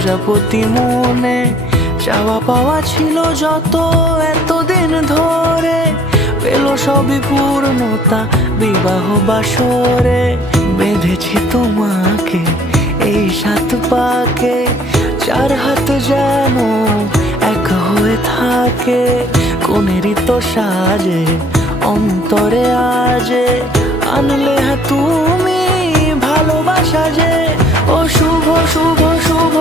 প্রজাপতি মনে চাওয়া পাওয়া ছিল যত এতদিন ধরে, পেল সবই পূর্ণতা বিবাহ বাসরে। বেঁধেছি তোমাকে এই 7 পাকে, 4 হাত যেন এক হয়ে থাকে। কোনেরই তো সাজে অন্তরে আজে আনলে তুমি ভালোবাসা যে। ও শুভ শুভ শুভ